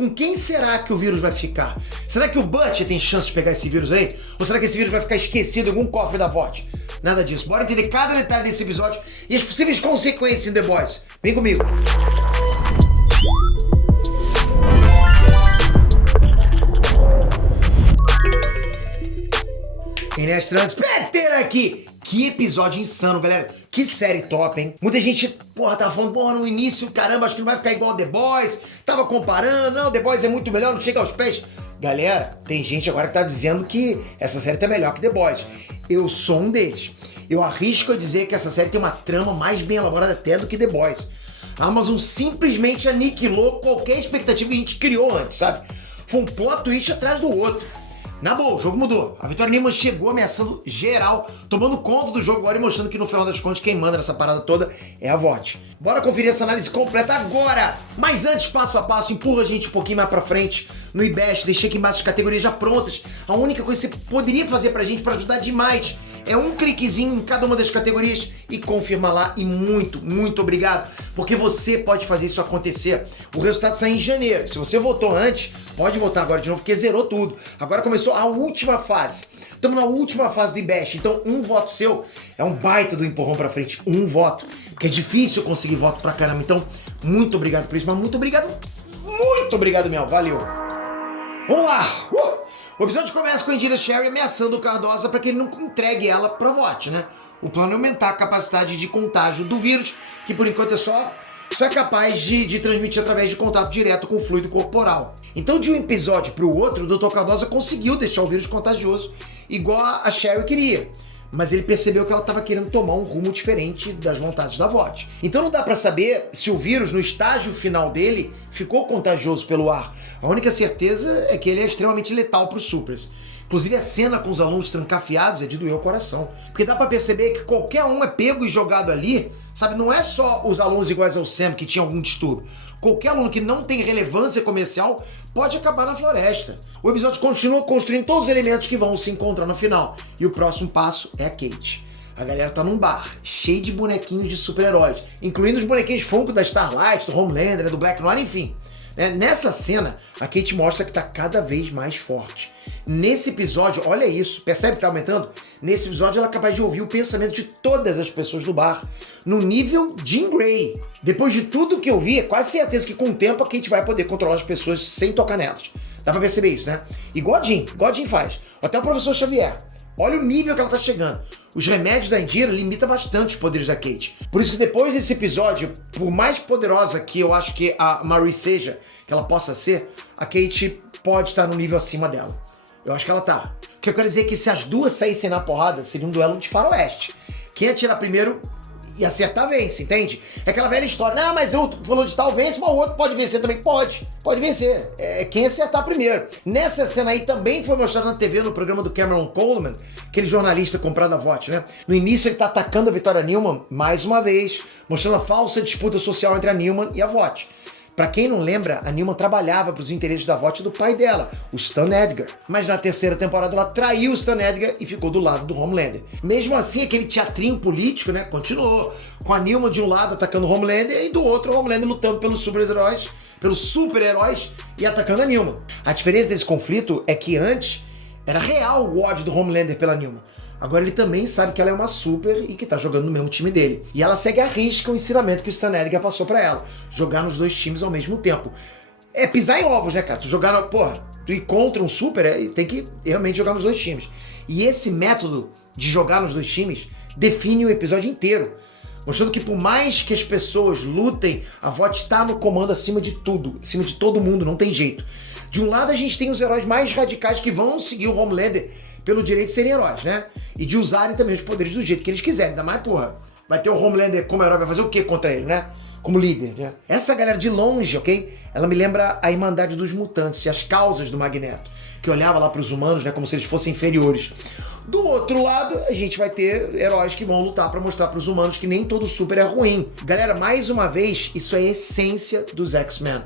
com quem será que o vírus vai ficar? Será que o Butch tem chance de pegar esse vírus aí? Ou será que esse vírus vai ficar esquecido em algum cofre da VOT? Nada disso. Bora entender cada detalhe desse episódio e as possíveis consequências em The Boys. Vem comigo. Inestrantes, Peter aqui! Que episódio insano, galera. Que série top, hein? Muita gente, tava falando, no início, caramba, acho que não vai ficar igual The Boys. Tava comparando, não, The Boys é muito melhor, não chega aos pés. Galera, tem gente agora que tá dizendo que essa série tá melhor que The Boys. Eu sou um deles. Eu arrisco a dizer que essa série tem uma trama mais bem elaborada até do que The Boys. A Amazon simplesmente aniquilou qualquer expectativa que a gente criou antes, sabe? Foi um plot twist atrás do outro. Na boa, o jogo mudou. A Victoria Newman chegou ameaçando geral, tomando conta do jogo agora e mostrando que no final das contas quem manda nessa parada toda é a VOT. Bora conferir essa análise completa agora! Mas antes, passo a passo, empurra a gente um pouquinho mais pra frente no IBEST, deixei aqui embaixo as categorias já prontas. A única coisa que você poderia fazer pra gente, pra ajudar demais, é um cliquezinho em cada uma das categorias e confirma lá. E muito obrigado, porque você pode fazer isso acontecer. O resultado sai em janeiro. Se você votou antes, pode votar agora de novo, porque zerou tudo. Agora começou a última fase. Estamos na última fase do IBEST, então um voto seu é um baita do empurrão pra frente. Um voto, porque é difícil conseguir voto pra caramba. Então, muito obrigado por isso, mas muito obrigado mesmo. Valeu. Vamos lá! O episódio começa com a Indira Sherry ameaçando o Cardosa para que ele não entregue ela pra VOT, né? O plano é aumentar a capacidade de contágio do vírus, que por enquanto só é capaz de transmitir através de contato direto com o fluido corporal. Então, de um episódio para o outro, o Dr. Cardosa conseguiu deixar o vírus contagioso, igual a Sherry queria. Mas ele percebeu que ela estava querendo tomar um rumo diferente das vontades da VOT. Então não dá para saber se o vírus, no estágio final dele, ficou contagioso pelo ar. A única certeza é que ele é extremamente letal para os supers. Inclusive a cena com os alunos trancafiados é de doer o coração. Porque dá pra perceber que qualquer um é pego e jogado ali, sabe? Não é só os alunos iguais ao Sam que tinham algum distúrbio. Qualquer aluno que não tem relevância comercial pode acabar na floresta. O episódio continua construindo todos os elementos que vão se encontrar no final. E o próximo passo é a Kate. A galera tá num bar, cheio de bonequinhos de super-heróis, incluindo os bonequinhos Funko da Starlight, do Homelander, do Black Noir, enfim. Nessa cena, a Kate mostra que tá cada vez mais forte. Nesse episódio, olha isso, percebe que tá aumentando? Nesse episódio ela é capaz de ouvir o pensamento de todas as pessoas do bar, no nível Jean Grey. Depois de tudo que eu vi, é quase certeza que com o tempo a Kate vai poder controlar as pessoas sem tocar nelas. Dá pra perceber isso, né? Igual a Jean faz. Até o professor Xavier. Olha o nível que ela tá chegando. Os remédios da Indira limitam bastante os poderes da Kate. Por isso que depois desse episódio, por mais poderosa que eu acho que a Marie seja, que ela possa ser, a Kate pode estar no nível acima dela. Eu acho que ela tá. O que eu quero dizer é que se as duas saíssem na porrada, seria um duelo de faroeste. Quem atirar primeiro e acertar vence, entende? É aquela velha história, mas eu falou de tal vence, mas o outro pode vencer também. Pode vencer. É quem acertar primeiro. Nessa cena aí também foi mostrado na TV, no programa do Cameron Coleman, aquele jornalista comprado a VOT, né? No início ele tá atacando a Victoria Newman, mais uma vez, mostrando a falsa disputa social entre a Newman e a VOT. Pra quem não lembra, a Newman trabalhava pros interesses da VOT do pai dela, o Stan Edgar. Mas na terceira temporada ela traiu o Stan Edgar e ficou do lado do Homelander. Mesmo assim, aquele teatrinho político, né, continuou. Com a Newman de um lado atacando o Homelander e do outro o Homelander lutando pelos super-heróis e atacando a Newman. A diferença desse conflito é que antes era real o ódio do Homelander pela Newman. Agora ele também sabe que ela é uma super e que tá jogando no mesmo time dele. E ela segue à risca o ensinamento que o Stan Edgar passou pra ela. Jogar nos dois times ao mesmo tempo. É pisar em ovos, né, cara? Tu ir contra um super, tem que realmente jogar nos dois times. E esse método de jogar nos dois times define o episódio inteiro. Mostrando que por mais que as pessoas lutem, a VOT tá no comando acima de tudo. Acima de todo mundo, não tem jeito. De um lado a gente tem os heróis mais radicais que vão seguir o Homelander pelo direito de serem heróis, né? E de usarem também os poderes do jeito que eles quiserem. Ainda mais, vai ter o Homelander como herói, vai fazer o quê contra ele, né? Como líder, né? Essa galera de longe, ok? Ela me lembra a Irmandade dos Mutantes e as causas do Magneto, que olhava lá pros humanos, né? Como se eles fossem inferiores. Do outro lado, a gente vai ter heróis que vão lutar pra mostrar pros humanos que nem todo super é ruim. Galera, mais uma vez, isso é a essência dos X-Men.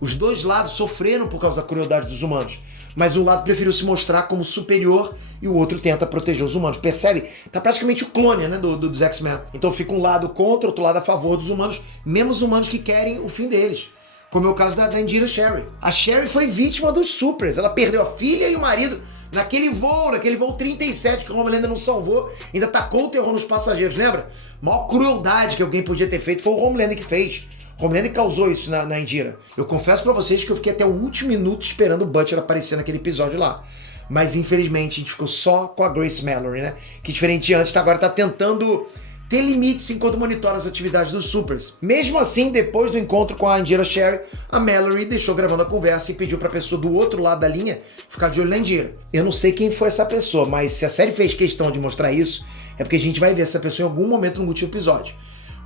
Os dois lados sofreram por causa da crueldade dos humanos, mas um lado preferiu se mostrar como superior e o outro tenta proteger os humanos. Percebe? Tá praticamente o clone, né, dos X-Men. Então fica um lado contra, outro lado a favor dos humanos, mesmo os humanos que querem o fim deles. como é o caso da Indira Sherry. A Sherry foi vítima dos supers, ela perdeu a filha e o marido naquele voo 37 que o Homelander não salvou, ainda tacou o terror nos passageiros, lembra? A maior crueldade que alguém podia ter feito foi o Homelander que fez. O Homelander causou isso na Indira. Eu confesso pra vocês que eu fiquei até o último minuto esperando o Butcher aparecer naquele episódio lá. Mas infelizmente a gente ficou só com a Grace Mallory, né? Que diferente de antes, agora tá tentando ter limites enquanto monitora as atividades dos supers. Mesmo assim, depois do encontro com a Indira Sherry, a Mallory deixou gravando a conversa e pediu pra pessoa do outro lado da linha ficar de olho na Indira. Eu não sei quem foi essa pessoa, mas se a série fez questão de mostrar isso, é porque a gente vai ver essa pessoa em algum momento no último episódio.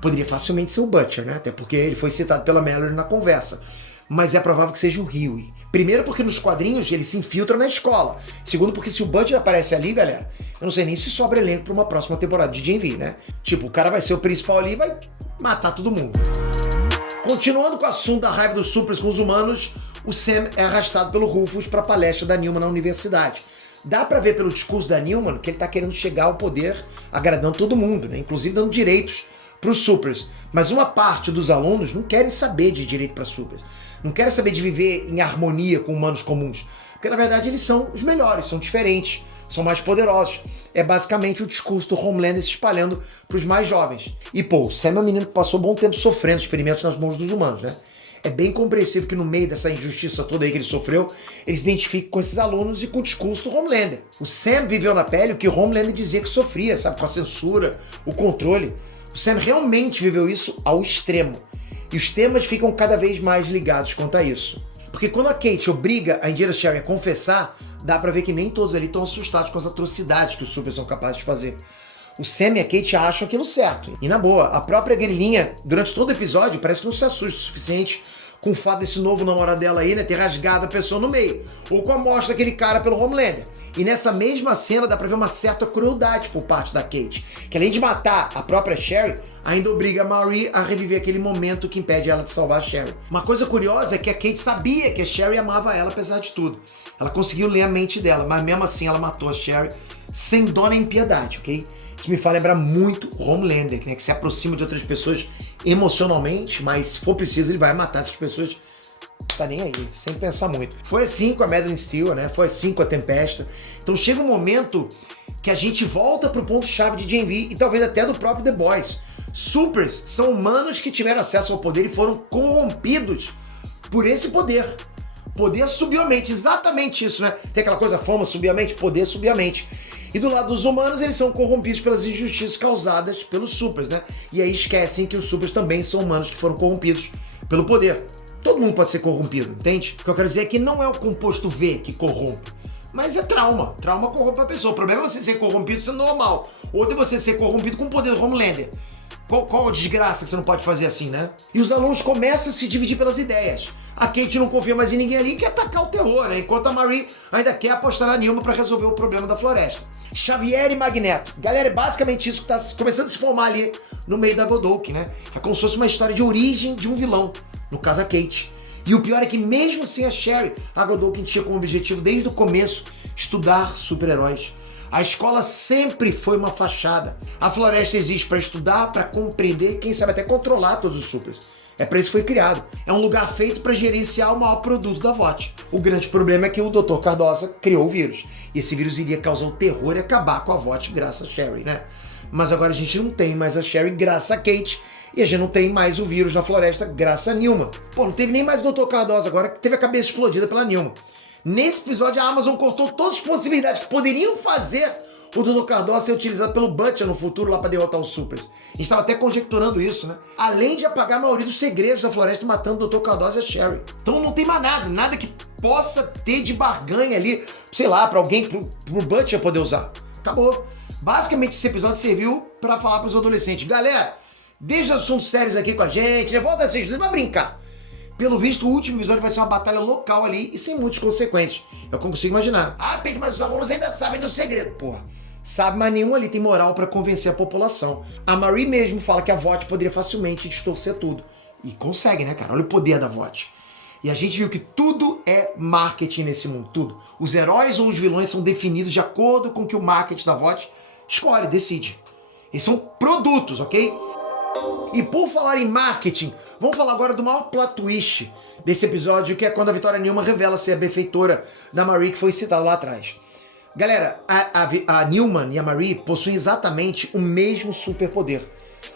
Poderia facilmente ser o Butcher, né? Até porque ele foi citado pela Mallory na conversa. Mas é provável que seja o Hughie. Primeiro porque nos quadrinhos ele se infiltra na escola. Segundo porque se o Butcher aparece ali, galera, eu não sei nem se sobra elenco pra uma próxima temporada de Gen-V, né? Tipo, o cara vai ser o principal ali e vai matar todo mundo. Continuando com o assunto da raiva dos supers com os humanos, o Sam é arrastado pelo Rufus pra palestra da Newman na universidade. Dá pra ver pelo discurso da Newman que ele tá querendo chegar ao poder agradando todo mundo, né? Inclusive dando direitos pros supers. Mas uma parte dos alunos não querem saber de direito para supers. Não querem saber de viver em harmonia com humanos comuns. Porque na verdade eles são os melhores, são diferentes, são mais poderosos. É basicamente o discurso do Homelander se espalhando pros mais jovens. E pô, o Sam é um menino que passou um bom tempo sofrendo experimentos nas mãos dos humanos, né? É bem compreensível que no meio dessa injustiça toda aí que ele sofreu, ele se identifique com esses alunos e com o discurso do Homelander. O Sam viveu na pele o que o Homelander dizia que sofria, sabe? Com a censura, o controle. O Sam realmente viveu isso ao extremo. E os temas ficam cada vez mais ligados quanto a isso. Porque quando a Kate obriga a Indira Sherry a confessar, dá pra ver que nem todos ali estão assustados com as atrocidades que os supers são capazes de fazer. O Sam e a Kate acham aquilo certo. E na boa, a própria Guerrilhinha, durante todo o episódio, parece que não se assusta o suficiente com o fato desse novo namorado dela aí, né, ter rasgado a pessoa no meio. Ou com a morte daquele cara pelo Homelander. E nessa mesma cena dá pra ver uma certa crueldade por parte da Kate, que além de matar a própria Sherry, ainda obriga a Marie a reviver aquele momento que impede ela de salvar a Sherry. Uma coisa curiosa é que a Kate sabia que a Sherry amava ela apesar de tudo. Ela conseguiu ler a mente dela, mas mesmo assim ela matou a Sherry sem dó nem piedade, ok? Isso me faz lembrar muito Homelander, né, que se aproxima de outras pessoas emocionalmente, mas se for preciso ele vai matar essas pessoas. Tá nem aí, sem pensar muito. Foi assim com a Madeline Steel, né? Foi assim com a Tempesta. Então chega um momento que a gente volta pro ponto-chave de Gen-V e talvez até do próprio The Boys. Supers são humanos que tiveram acesso ao poder e foram corrompidos por esse poder. Poder subiu a mente, exatamente isso, né? Tem aquela coisa, fama subir a mente, poder subir a mente. E do lado dos humanos, eles são corrompidos pelas injustiças causadas pelos supers, né? E aí esquecem que os supers também são humanos que foram corrompidos pelo poder. Todo mundo pode ser corrompido, entende? O que eu quero dizer é que não é o composto V que corrompe, mas é trauma. Trauma corrompe a pessoa. O problema é você ser corrompido sendo normal. Outro é você ser corrompido com o poder do Homelander. Qual a desgraça que você não pode fazer assim, né? E os alunos começam a se dividir pelas ideias. A Kate não confia mais em ninguém ali e quer atacar o terror, né? Enquanto a Marie ainda quer apostar na Nilma pra resolver o problema da floresta. Xavier e Magneto. Galera, é basicamente isso que tá começando a se formar ali no meio da Godok, né? É como se fosse uma história de origem de um vilão. No caso, a Kate. E o pior é que mesmo sem a Sherry, a Godok tinha como objetivo desde o começo estudar super-heróis. A escola sempre foi uma fachada. A floresta existe para estudar, para compreender, quem sabe até controlar todos os supers. É para isso que foi criado. É um lugar feito para gerenciar o maior produto da VOT. O grande problema é que o Dr. Cardosa criou o vírus. E esse vírus iria causar o terror e acabar com a VOT graças a Sherry, né? Mas agora a gente não tem mais a Sherry graças a Kate. E a gente não tem mais o vírus na floresta graças a Nilma. Pô, não teve nem mais o Dr. Cardosa agora, que teve a cabeça explodida pela Nilma. Nesse episódio, a Amazon cortou todas as possibilidades que poderiam fazer o Dr. Cardosa ser utilizado pelo Butcher no futuro lá pra derrotar os supers. A gente estava até conjecturando isso, né? Além de apagar a maioria dos segredos da floresta matando o Dr. Cardosa e a Sherry. Então não tem mais nada que possa ter de barganha ali, sei lá, pra alguém, pro Butcher poder usar. Acabou. Basicamente esse episódio serviu pra falar pros adolescentes. Galera, deixa assuntos sérios aqui com a gente, né? Volta a assistir, vai brincar. Pelo visto, o último episódio vai ser uma batalha local ali e sem muitas consequências. É o que eu consigo imaginar. Ah, Pedro, mas os alunos ainda sabem do segredo. Porra, sabe, mas nenhum ali tem moral pra convencer a população. A Marie mesmo fala que a VOT poderia facilmente distorcer tudo. E consegue, né, cara? Olha o poder da VOT. E a gente viu que tudo é marketing nesse mundo, tudo. Os heróis ou os vilões são definidos de acordo com o que o marketing da VOT escolhe, decide. Eles são produtos, ok? E por falar em marketing, vamos falar agora do maior plot twist desse episódio, que é quando a Victoria Newman revela ser a benfeitora da Marie, que foi citada lá atrás. Galera, a Newman e a Marie possuem exatamente o mesmo superpoder.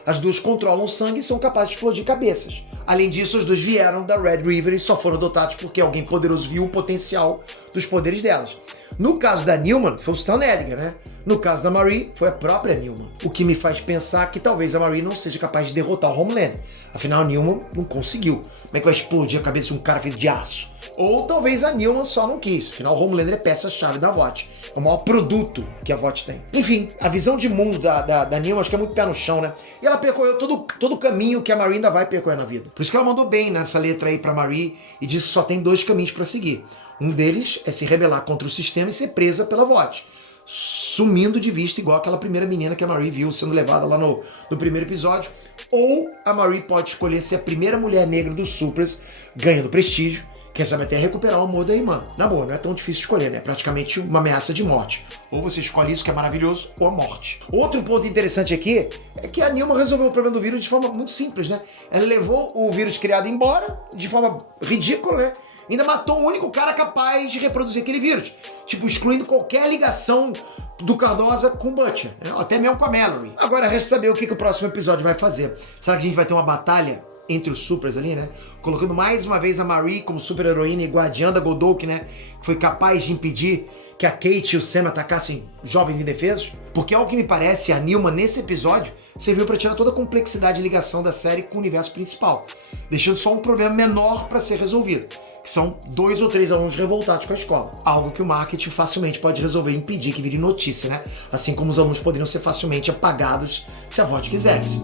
As duas controlam o sangue e são capazes de explodir cabeças. Além disso, os dois vieram da Red River e só foram adotados porque alguém poderoso viu o potencial dos poderes delas. No caso da Newman, foi o Stan Edgar, né? No caso da Marie, foi a própria Newman. O que me faz pensar que talvez a Marie não seja capaz de derrotar o Homelander. Afinal, a Newman não conseguiu. Como é que vai explodir a cabeça de um cara feito de aço? Ou talvez a Newman só não quis. Afinal, o Homelander é peça-chave da VOT. É o maior produto que a VOT tem. Enfim, a visão de mundo da Newman acho que é muito pé no chão, né? E ela percorreu todo o caminho que a Marie ainda vai percorrer na vida. Por isso que ela mandou bem nessa letra aí pra Marie e disse que só tem 2 caminhos pra seguir. Um deles é se rebelar contra o sistema e ser presa pela VOT, sumindo de vista igual aquela primeira menina que a Marie viu sendo levada lá no primeiro episódio. Ou a Marie pode escolher ser a primeira mulher negra dos Supers, ganhando prestígio, quem sabe até recuperar o amor da irmã. Na boa, não é tão difícil escolher, né? É praticamente uma ameaça de morte. Ou você escolhe isso, que é maravilhoso, ou a morte. Outro ponto interessante aqui é que a Newman resolveu o problema do vírus de forma muito simples, né? Ela levou o vírus criado embora, de forma ridícula, né? Ainda matou o único cara capaz de reproduzir aquele vírus. Tipo, excluindo qualquer ligação do Cardosa com o Butcher, né? Até mesmo com a Mallory. Agora, resta saber o que o próximo episódio vai fazer. Será que a gente vai ter uma batalha entre os supers ali, né? Colocando mais uma vez a Marie como super heroína e guardiã da Goldoke, né? Que foi capaz de impedir que a Kate e o Sam atacassem jovens indefesos. Porque, ao que me parece, a Newman, nesse episódio, serviu para tirar toda a complexidade e ligação da série com o universo principal, deixando só um problema menor para ser resolvido, que são 2 ou 3 alunos revoltados com a escola. Algo que o marketing facilmente pode resolver e impedir que vire notícia, né? Assim como os alunos poderiam ser facilmente apagados se a VOT quisesse.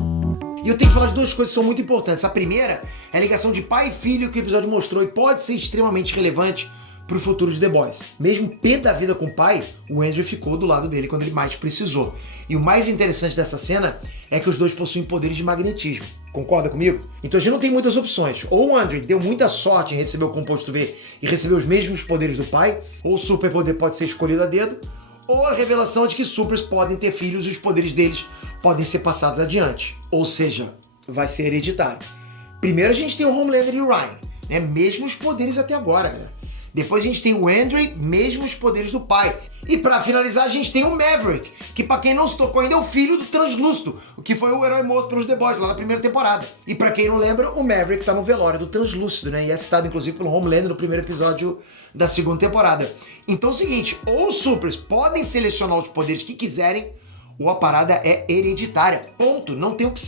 E eu tenho que falar de 2 coisas que são muito importantes. A primeira é a ligação de pai e filho que o episódio mostrou e pode ser extremamente relevante pro futuro de The Boys. Mesmo pé da vida com o pai, o Andrew ficou do lado dele quando ele mais precisou. E o mais interessante dessa cena é que os dois possuem poderes de magnetismo. Concorda comigo? Então a gente não tem muitas opções. Ou o Andrew deu muita sorte em receber o composto V e receber os mesmos poderes do pai, ou o superpoder pode ser escolhido a dedo, ou a revelação de que supers podem ter filhos e os poderes deles podem ser passados adiante. Ou seja, vai ser hereditário. Primeiro a gente tem o Homelander e o Ryan, né? Mesmos poderes até agora, galera. Depois a gente tem o Andrew, mesmo os poderes do pai. E pra finalizar a gente tem o Maverick, que pra quem não se tocou ainda é o filho do Translúcido, que foi o herói morto pelos The Boys lá na primeira temporada. E pra quem não lembra, o Maverick tá no velório do Translúcido, né? E é citado inclusive pelo Homelander no primeiro episódio da segunda temporada. Então é o seguinte, ou os supers podem selecionar os poderes que quiserem, ou a parada é hereditária. Ponto. Não tem o que...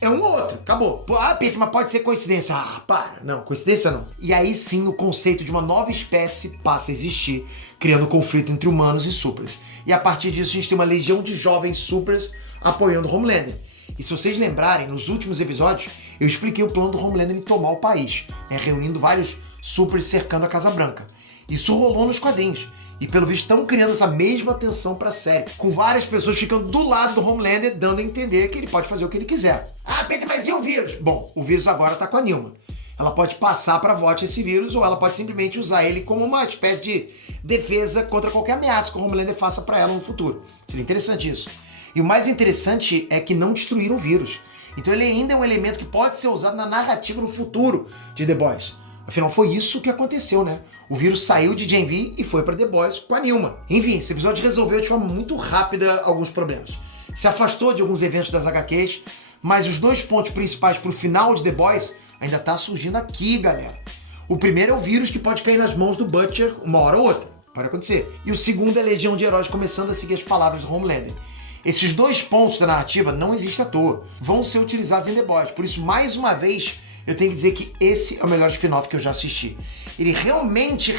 É um ou outro, acabou. Ah, Peter, mas pode ser coincidência. Ah, para. Não, coincidência não. E aí sim o conceito de uma nova espécie passa a existir, criando conflito entre humanos e supers. E a partir disso a gente tem uma legião de jovens supers apoiando Homelander. E se vocês lembrarem, nos últimos episódios, eu expliquei o plano do Homelander em tomar o país, né, reunindo vários supers cercando a Casa Branca. Isso rolou nos quadrinhos. E pelo visto estão criando essa mesma tensão pra série, com várias pessoas ficando do lado do Homelander, dando a entender que ele pode fazer o que ele quiser. Ah, Peter, mas e o vírus? Bom, o vírus agora tá com a Newman. Ela pode passar pra VOT esse vírus, ou ela pode simplesmente usar ele como uma espécie de defesa contra qualquer ameaça que o Homelander faça pra ela no futuro. Seria interessante isso. E o mais interessante é que não destruíram o vírus. Então ele ainda é um elemento que pode ser usado na narrativa no futuro de The Boys. Afinal, foi isso que aconteceu, né? O vírus saiu de Gen V e foi pra The Boys com a Newman. Enfim, esse episódio resolveu de forma muito rápida alguns problemas. Se afastou de alguns eventos das HQs, mas os 2 pontos principais pro final de The Boys ainda tá surgindo aqui, galera. O primeiro é o vírus que pode cair nas mãos do Butcher uma hora ou outra. Pode acontecer. E o segundo é a legião de heróis começando a seguir as palavras do Homelander. Esses 2 pontos da narrativa não existem à toa. Vão ser utilizados em The Boys. Por isso, mais uma vez, eu tenho que dizer que esse é o melhor spin-off que eu já assisti. Ele realmente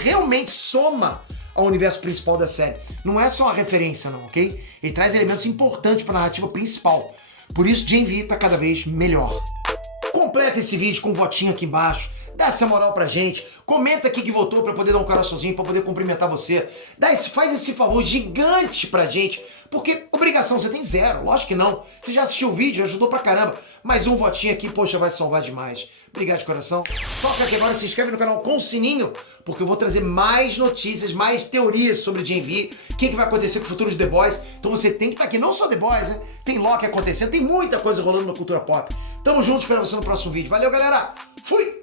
soma ao universo principal da série. Não é só uma referência, não, ok? Ele traz elementos importantes para a narrativa principal. Por isso, Gen V tá cada vez melhor. Completa esse vídeo com um votinho aqui embaixo. dá essa moral pra gente, comenta aqui que votou pra eu poder dar um coraçãozinho, pra poder cumprimentar você. Faz esse favor gigante pra gente, porque obrigação você tem zero, lógico que não. Você já assistiu o vídeo, ajudou pra caramba, mas um votinho aqui, poxa, vai salvar demais. Obrigado de coração. Toca aqui agora, se inscreve no canal com o sininho, porque eu vou trazer mais notícias, mais teorias sobre Gen V, o que vai acontecer com o futuro de The Boys. Então você tem que estar aqui, não só The Boys, né? Tem Loki acontecendo, tem muita coisa rolando na cultura pop. Tamo junto, espero você no próximo vídeo. Valeu, galera! Fui!